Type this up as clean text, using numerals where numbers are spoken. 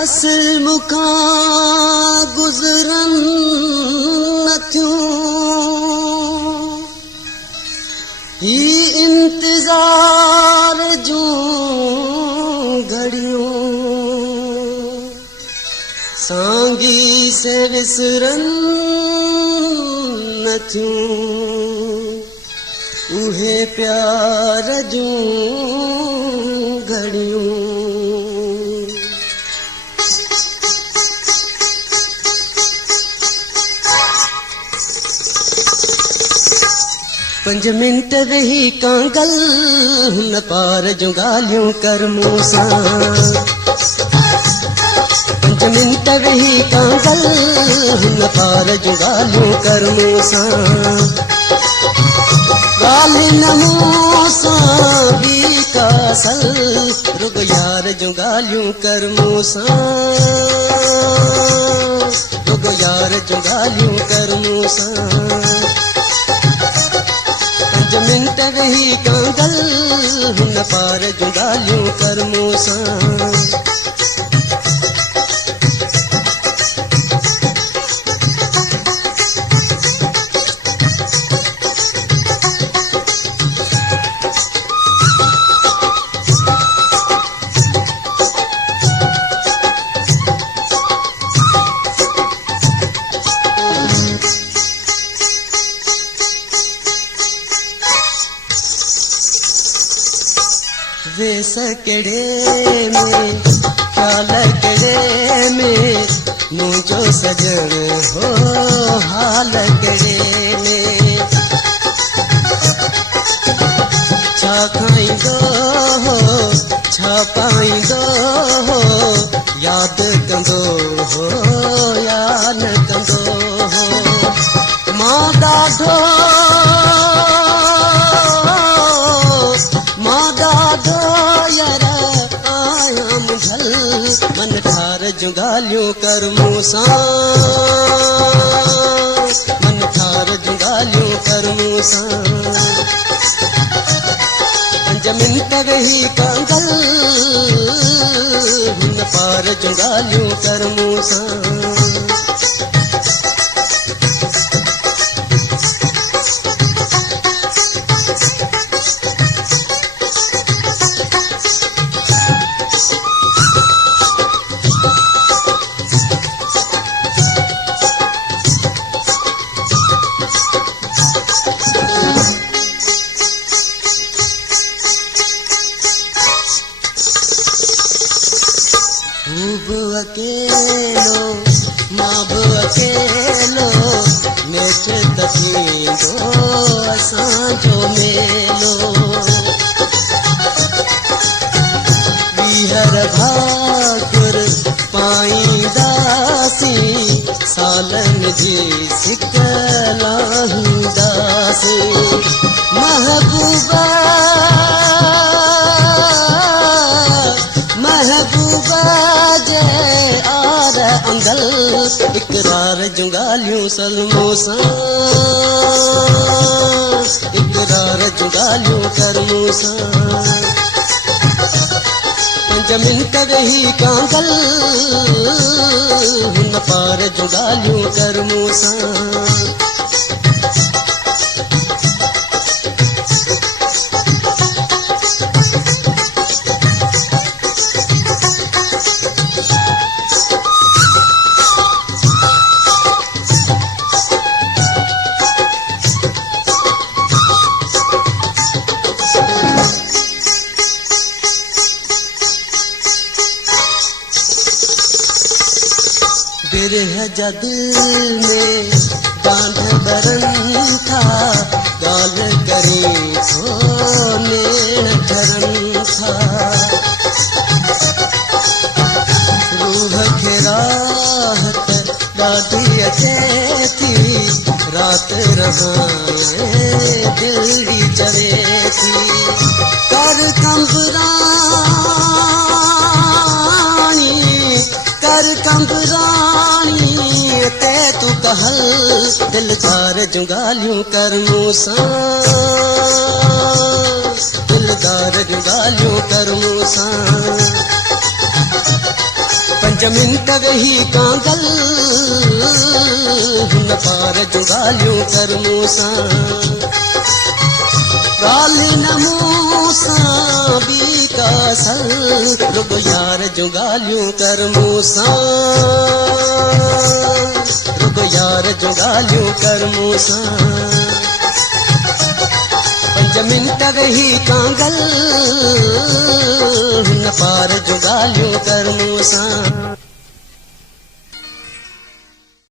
असल मुखां गुज़रन नथियूं ही इंतज़ार जूं घड़ियूं सांगी से विसरन नथियूं उहे प्यार जूं घड़ियूं पंज मिंट वेही कांगल हुन पार जूं ॻाल्हियूं कर मूं सां पंज मिंट वेही कांगल हुन पार जूं ॻाल्हियूं कर मूं सां ॻाल्हि न मूं सां ॿी का असल रुॻो यार जूं ॻाल्हियूं कर मूं सां रुॻो यार जूं ॻाल्हियूं कर मूं सां पंज मिंट वेही कांगल हुन पार जूं ॻाल्हियूं कर मूं सां वेस कहिड़े में ख़्याल कहिड़े में मुंहिंजो सजण हो हाल कहिड़े में छा खाईंदो हो छा पाईंदो हो यादि कंदो हो या न कंदो हो मां ॾाढो मन ठार जूं ॻाल्हियूं कर मूं सां मन ठार जूं ॻाल्हियूं कर मूं सां पंज मिंट वेही कांगल हुन पार जूं ॻाल्हियूं कर मूं सां तू भी अकेलो मां भी अकेलो नेठ तथींदो असांजो मेलो ॿीहर भाकुर पाईंदासीं सालनि जी सिक लाहींदासीं महबूबा अंगल इकरार जूं ॻाल्हियूं सलमो सां इकरार जूं ॻाल्हियूं कर मूं सां पंज मिंट वेही कांगल हुन पार जूं ॻाल्हियूं कर मूं सां बिरह जद में बांध बरन था गाल करें तो नेण ठरन था रूह खे राहत ॾाढी अचे थी रात रहां दिल दी चवे थी कर कंबरानी ते तू कहल दिलदार जूं ॻाल्हियूं कर मूं सां दिलदार जूं ॻाल्हियूं कर मूं सां पंज मिंट वेही कांगल हुन पार जूं ॻाल्हियूं कर मूंसां ॻाल्हि न मूंसां ॿी का असल रुॻो यार जूं ॻाल्हियूं कर मूंसां रुॻो यार जूं ॻाल्हियूं कर मूंसां 5 मिंट वेही कांगल हुन पार जूं ॻाल्हियूं कर मूंसां